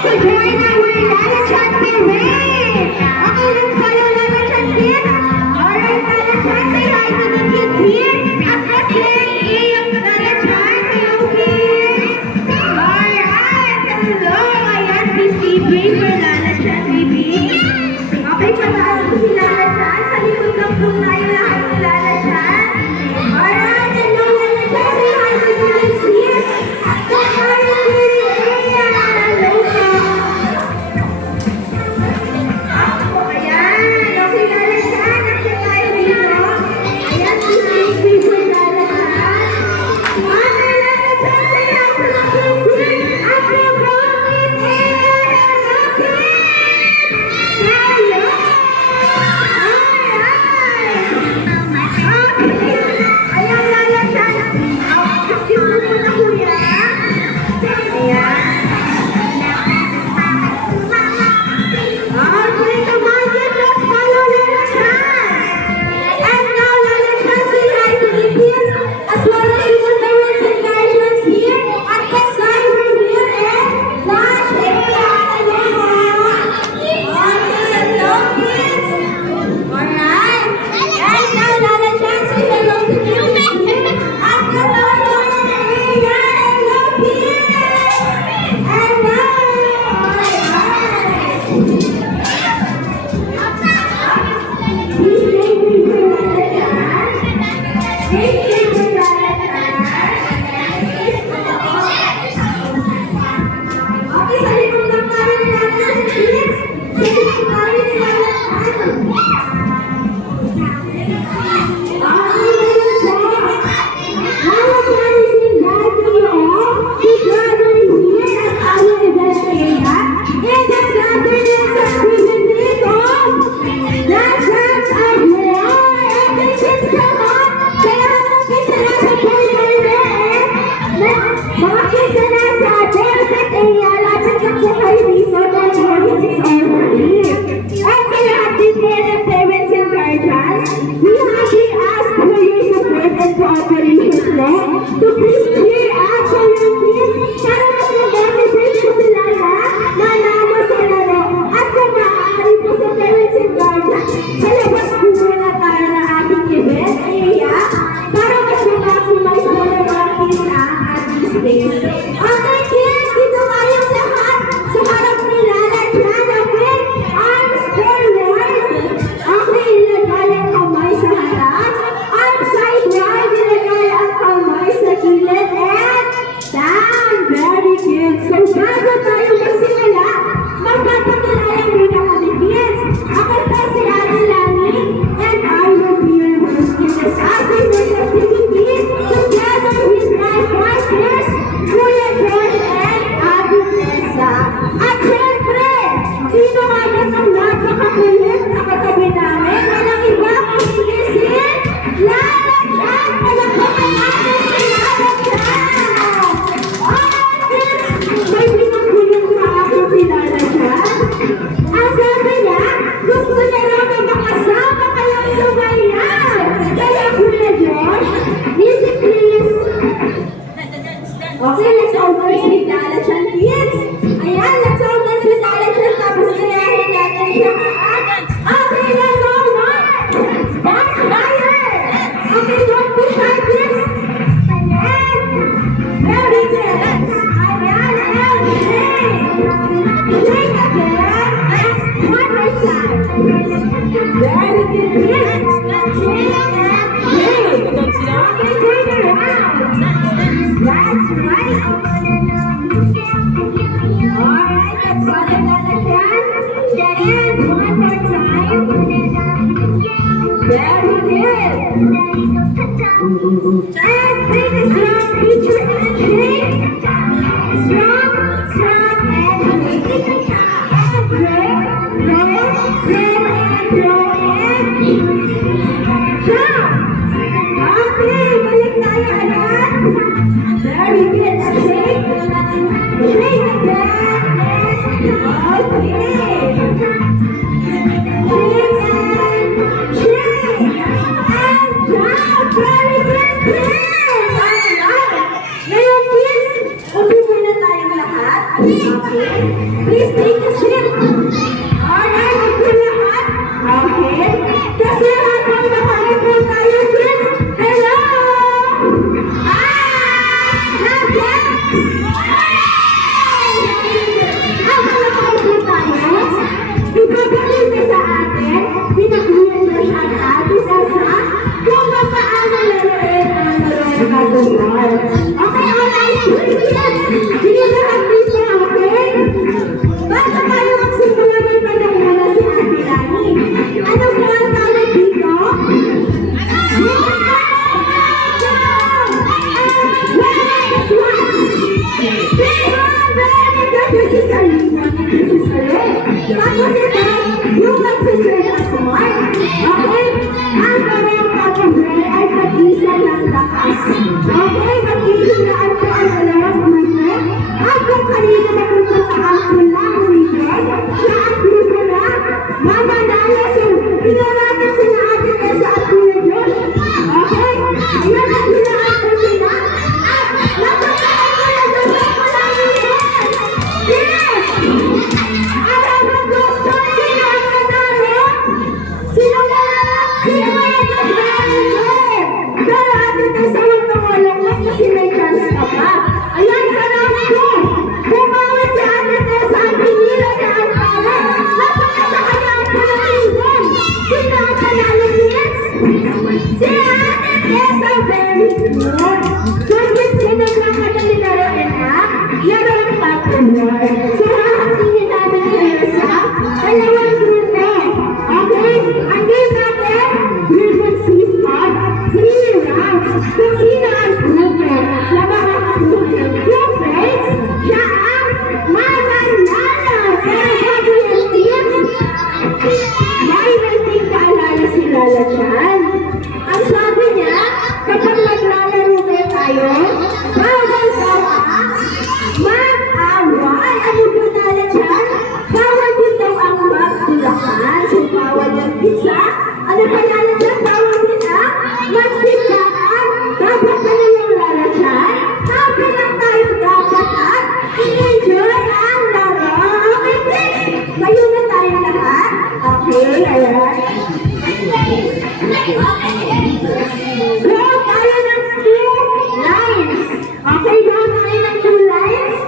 to join our Lala Chat parade. Okay, let's follow Lala Chat kids. Alright, Lala Chat, say hi to the kids here. At let's say, Lala Chat, hello kids. Alright, hello. Ayan, si Braver Lala Chat, baby. Okay, pataas ko si Lala Chat. Sa likod lang po tayo lahat ni Lala Chat. Alright, hello Lala Chat, say hi to the kids here. Good morning, Lily Aya. Hello po. Ayan, okay Lala Chat, nakita tayo dito. Ayan, si Braver Lala Chat. Okay, Lala Chat, say hi to the kids here. At the Rocket Air. Okay. Hello. Ayan, Lala Chat. Cute mo na kuya. Ayan. Okay, come on, get let's follow Lala Chat. And now, Lala Chat, say hi to the kids as well as to the parents and guardians here at the cyber here and lunch area. Hello. Okay, hello kids. Alright. And now, Lala Chat, say hello to the kids at the Lolo area. Hello kids. Hello. Okay, sa likod lang tayo ni Lala Chat, kids. Sa likod tayo ni Lala Chat. To please clear out sa yung kids para mas mag-benefit po sila nanalo sa laro at kung maaari po sa parents and guardians sa labas po muna tayo ng ating event area para mas ma-maximize po ng mga kids ang ating space. Okay kids, dito kayong lahat sa harap ni Lala Chat. Okay, arms forward. Okay, ilagay ang kamay sa harap. Arms sidewise, ilagay ang kamay sa gilid and down. Very good. So, bago tayo magsimula, magpapakilala muna kami kids. Ako po si Ate Lani and I will be your host in this afternoon activity together with my partners, Kuya George and Ate Tessa. At syempre, sino kaya ng napakakulit na katabi namin? Walang iba kundi si Lala Chat. Palakpakan natin si Lala Chat. May pinagulong sa akin si Lala Chat. Ang sabi niya, gusto niya raw na makasama kayong sumayaw. Kaya Kuya George, easy please. Okay, let's all dance with Lala Chat kids. Ayan, let's all dance with Lala Chat. Tapos kayahin natin siya. Okay, let's all march. March higher. Okay, don't push hard kids. Ayan. Very good. Ayan, and shake. Shake again. And one more time. Very good kids. Shake and shake. Okay, turn around. That's right. Alright, let's follow Lala Chat. And one more time. Very good. And take a strong picture and shake. Strong, strong and shake. And roll, roll, roll and roll and jump. Okay, balik tayo agad. Very good. Shake. Shake again. Okay. Shake and shake. And jump. Very good. Please take a seat. Alright, okay lahat? Okay. Kasi habang nakalipo tayo, kids. Hello! Nakit? Habang nakalipo tayo, ibabalik na sa atin, pinaguhin na siya at atin sa kung paano laruin ang laruin bago-ball. Okay, alright, kids. Sige lahat dito, okay? Bago tayo magsimula, may tanong muna si Ate Lani. Ano po ang tawag dito? Tapos ito, yung nagsiserve na smart. Okay? Ang kanyang category ay pag-isa ng lakas. Okay? Mag-isilaan ko ang dalawang grupo. At kung kanina mapupunta ang kulang region, siya ang grupo na mamanalo. So, pinarating sila atin sa at kuya Diyos. Okay? Ayan ang hilaan ko sila. At napakain ko na gusto ko lang yun. Yes! At ang gusto, sino ang nanalo? Sino na? Sino may nagbago? Pero atin tayo sa huwag tumulong lang kasi may chance ka pa. Ayan, salamat ko. Bumawa si atin tayo sa ating hila na ang pala. Napakasa kanya ang panalingon. Sino ang panalo niya? Si atin Tessa, very good. So, sino lang madali laruin ha? Yan ang popular. So, hahatingin natin kayo sa dalawang grupo. Okay? Ang game natin, we will see on 3 rounds. Kung sino ang grupo na makakasunod yung friends, siya ang mananalo. Pero bago yung teams, may waiting kaalala si Lala dyan. Ang sabi niya, kapag maglalaro na tayo, bawal daw ang mag-away. Ano ba Lala dyan? Bawal din daw ang magtulakan. So, bawal yung isa. Ano ba Lala dyan? Bawal din ang magsikaan. Dapat na yung Lala dyan. Happy lang tayo dapat at i-enjoy ang laro. Okay, kids? Kayo na tayo lahat. Okay, alright. Draw tayo ng 2 lines. Okay, draw tayo ng 2 lines.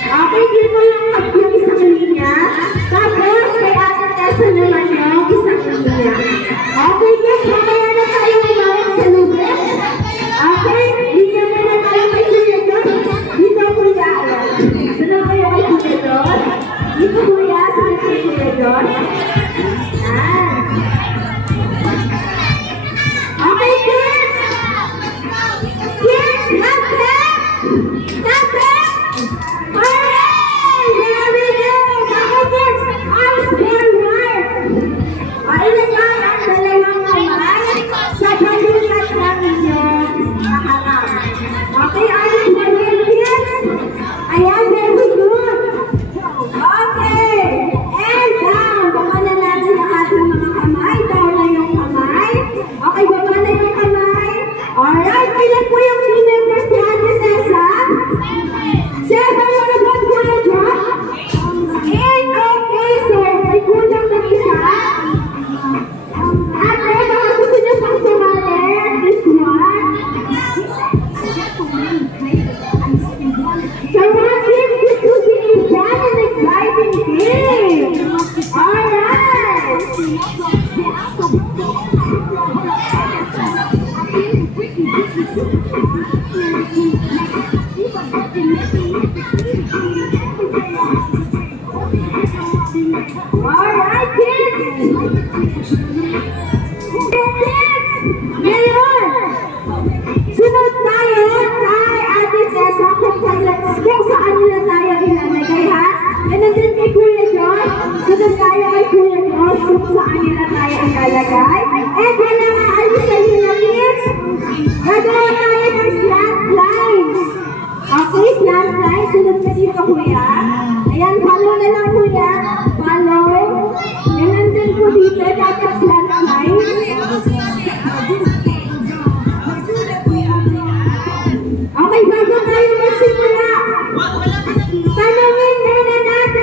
Okay, dito lang yung isang linya. Tapos, kay Ate Tessa naman yung isang linya. Okay, kids, mamaya na tayo umawag sa lugar. Okay, linya muna tayo kay Kuya Diyos. Dito, Kuya. Dito kayo kay Kuya Diyos. Dito, Kuya, sa kay Kuya Diyos. Yan. Okay, kids! Kids, lapit! Lapit! Hooray! Very good! Okay, kids, I score 1. Ilagay ang dalawang kamay sa balikat ng inyong kaharap. Okay, are you ready, kids? Ayan, very good. Okay, and down. Baka na natin ang ating mga kamay. Down na yung kamay. Okay, baba na yung kamay. Alright, ilan po yung team members ni Ate Tessa? 7, ano ba Kuya John? 8, okay, so may kulang na isa. Ate, baka gusto niyo pang sumali? This one. So what is this will be a fun and exciting game? Alright! Alright, kids! Kids! Ngayon! Sunod tayo kay Ate Tessa kung saan nila tayo ilalagay, ha? Ganun din kay Kuya John. Sunod tayo kay Kuya John kung saan nila tayo ilalagay. And wala nga alis sa inyo, kids. Gagawa tayo ng slant lines. Okay, slant lines. Sunod ka dito, Kuya. Ayan, follow na lang, Kuya. Follow. Ganun din po dito. Dapat slant lines. Okay, bago tayo magsimula, tanungin muna natin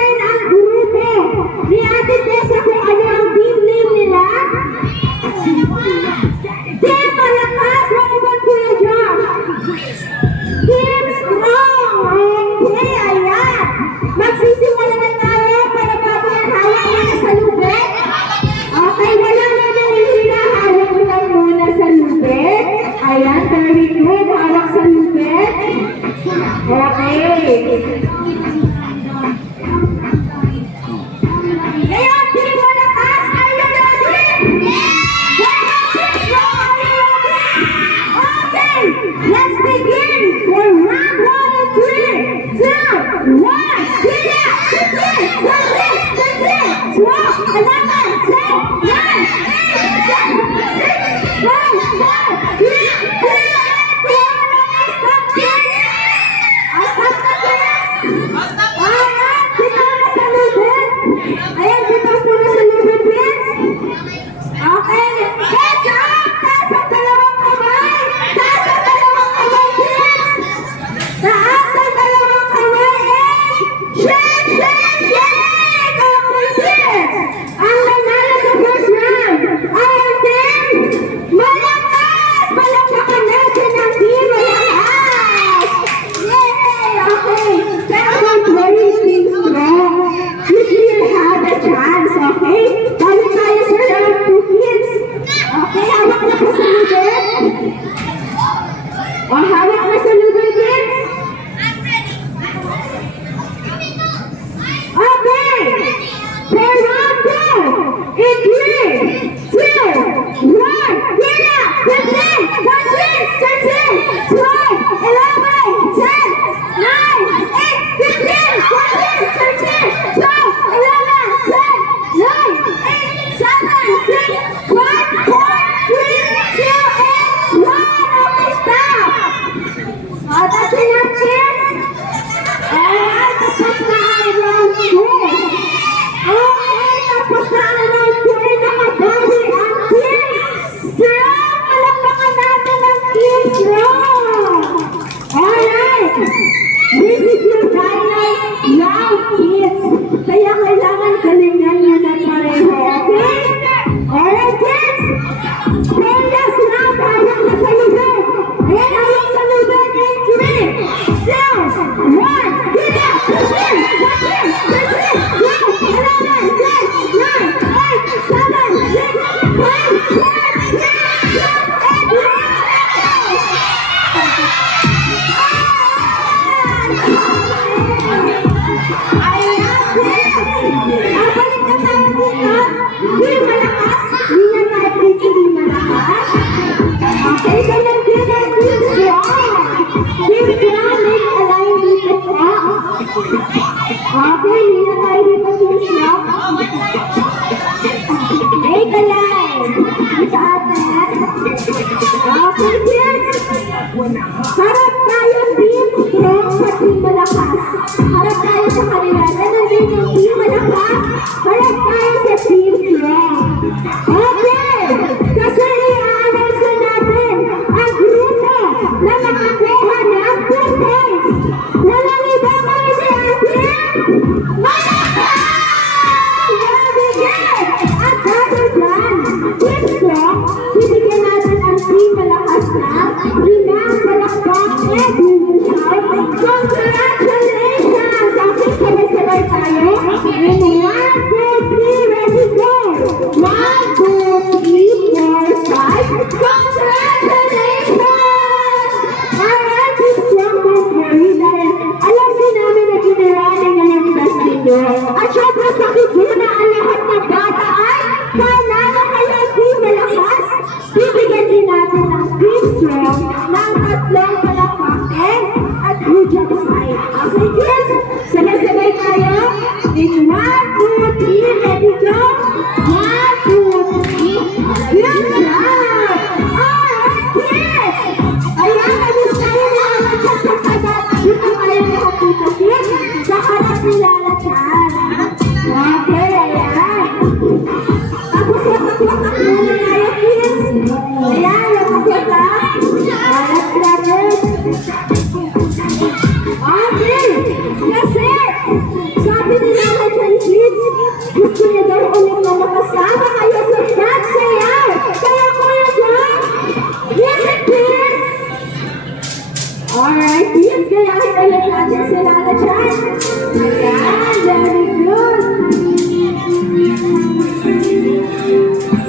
Ayan, dito po na sa libre, kids. Okay. Hands up! Taas ang dalawang kamay! Taas ang dalawang kamay, kids! Taas ang dalawang kamay and shake, shake, shake! Okay, kids! Ang nanalo sa first round ay ang team Malakas! Palakpakan natin ang team Malakas! Yay! Okay. Pero don't worry, team strong. You still have a chance, okay? Balik tayo sa round 2, kids. Okay, hawak na po sa lugar. O, hawak na sa lugar, kids. Okay. For round 2, in 3, 2, 1, get up! 15, 14, 13, 12, 11, 10, 9, 8, 15, 14, 13, 12, 11, 10, 9, 8, 7, 6, 5, 4, 3, 2, and 1. Okay, stop! O, that's enough, kids. Alright, tapos na ang round 2. Okay, tapos na ang round 2. Nakabawi ang team strong. Palakpakan natin ang team strong. Alright. This is your final round, kids. Kaya kailangan galingan nyo na pareho, okay? Alright, kids. For this round, hawak na sa lugar. Ayan, hawak sa lugar in 3, 2, 1, get up! 15, 14, 13, 12, 11, 10, 9, 8, 7, 6, 5, 4, 3, 2, and 1. Ayan, kids! Ang balik na tayo dito. Team Malakas. Hindi na tayo dito, Team Malakas. Okay, ganyan din ang Team Strong. Team Strong, make a line dito po. Okay, hindi na tayo dito, Team Strong. Make a line. Dito atin. Okay, kids. Harap tayo, Team Strong, sa Team Malakas. Harap tayo sa kanila. Nandun yung Team Malakas. Harap tayo sa Team Strong. Okay! Kasi i-announce na natin ang grupo na nakakuha ng 2 points. Walang iba kundi ang Team Malakas! Well, begin! At dahil dyan, Team Strong, bibigyan natin ang Team Malakas na 5 palakpak and we will shout, congratulations! Okay, sabay-sabay tayo. In 1, 2, 3, ready, go! 1, 2, 3, 4, 5. Congratulations! Alright, Team Strong, don't worry dahil alam din namin na ginawa ninyo yung best ninyo. At syempre sa kikuna ang lahat ng bata ay panalo kayo, Team Malakas. Bibigyan din natin ng Team Strong ng 3 palakpakin at Rujak side. Okay, kids? Sabay-sabay tayo. In 1, 2, 3, ready, go! 1, 2, 3. Good job! Alright, kids! Ayan, nabis tayo na naman sa pagkagat. Dito kayo lahat dito, kids. Sa harap nila lahat. Okay, ayan. Tapos watak-watak muna tayo, kids. Ayan, watak-watak. Let's grab it. Okay, kasi sabi nila na dyan, kids, gusto niya daw ulit na makasama kayo sa dance sayaw. Kaya kuya dyan, music please. Alright, kids, kaya ulit natin sila na dyan. Ayan, very good.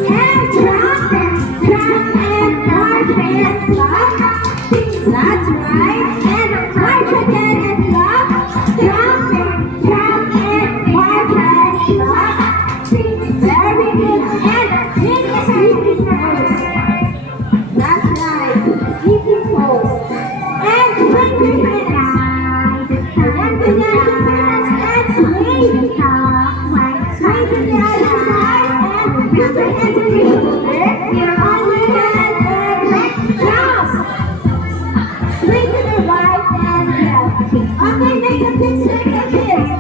And drop and march and clap. That's right. And march again and clap. Drop and march and clap. Very good. And make a sleeping pose. That's right. Sleeping pose. And swing your hands. And the other hands and swing. Swing to the other side and put your hands on your shoulder. You're on your hand and jump. Swing to the right and left. Okay, make a big circle, kids.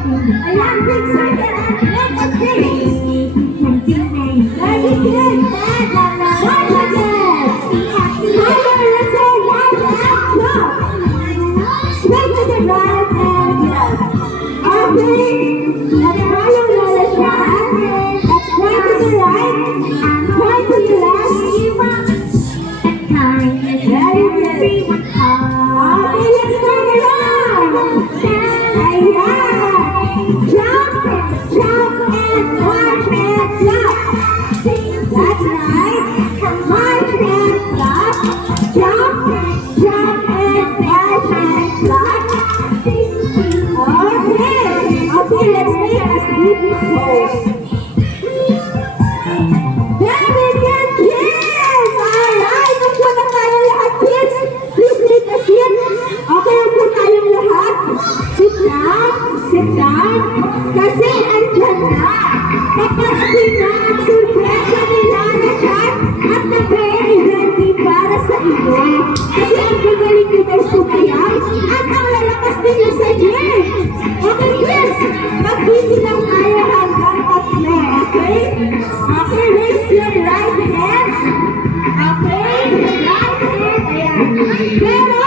Ayan, big circle and make a may has deep pose. Very good, kids! Alright, upo na tayo lahat, kids. Please take a seat. Okay, upo tayong lahat. Sit down, sit down. Kasi andyan na. Paparating na ang surpresa nila na chat at na very ready para sa iyo. Kasi ang gagaling nito sumayaw at ang lalakas nila sa game. Okay, kids, magbibilang tayo hanggang 3, okay? Okay, raise your right hand. Okay, right hand, ayan. Pero,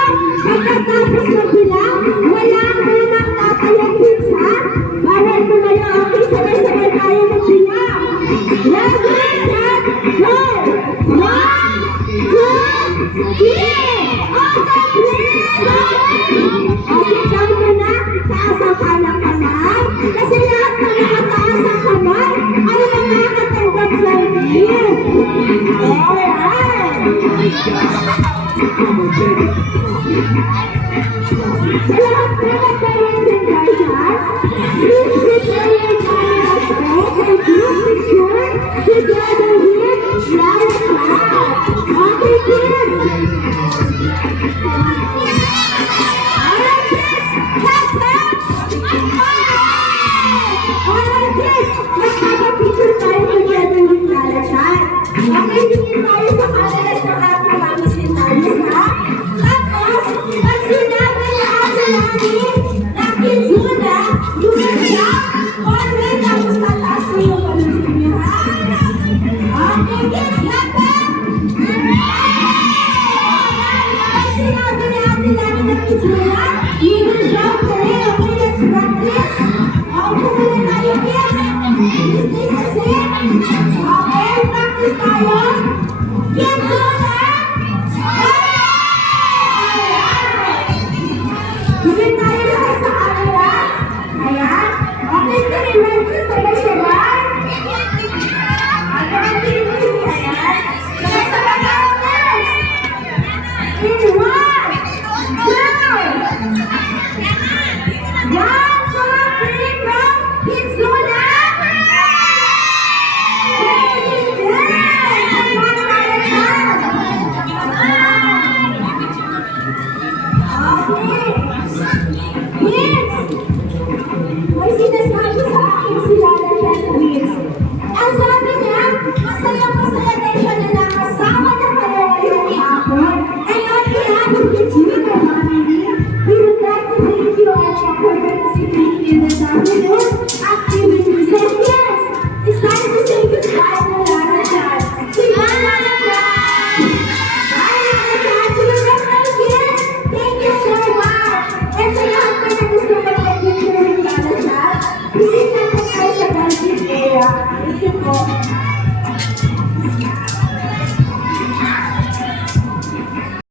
pagkatapos magbilang, wala munang tatayang kids, ha? Bawal tumayo, okay? Sabay-sabay tayo magbilang. Ready, set, go! 1, 2, 3! Okay, please! Okay, down mo na. Taas ang kanang kamay. Kasi lahat na nakataas ang kamay ay nakakatanggap sa gift. Alright! Sa lahat na nagkaroon sa Garjas, please prepare your cameras for a group picture together with Lara Cat. Okay, kids? Alright, kids! Clap, clap! Alright, kids! Magpapapicture tayo together with Lara Cat. Okay, tingin tayo sa camera ng ating mami si Talis, ha? Tapos, pag sinabi na asa namin na Kizuna, yun siya, alright, tapos tataas mo yung pamilya niya, ha? Okay, kids, clap, clap! Pag sinabi na atin namin na Kizuna, you will jump for it. Okay, let's practice. Okay, muna tayo, kids. Please take a seat. Okay, practice tayo. Kizuna! Bigyan tayo lahat sa camera. Ayan. Okay, three, ready, sabay-sabay. Ayan, sabay-sabay tayo, guys. In 1, 2, 1, 2, 3, go! Kizuna! Very good! Sama tayo lahat. Okay. Kids! May sinasabi sa akin si Lara Cat Kids. Ang sabi niya, masaya-masaya din siya na nakasama na kayo ngayong hapon. And on behalf of the team of Family, we would like to thank you all for participating in this afternoon activities. And yes, it's time to say goodbye to Lara Cat. Say bye, Lara Cat! Bye, Lara Cat! To the rest of the kids, thank you so much! And sa lahat pa na gusto mag-picture with Lara Cat, visit na po kayo sa Garden area. Thank you po.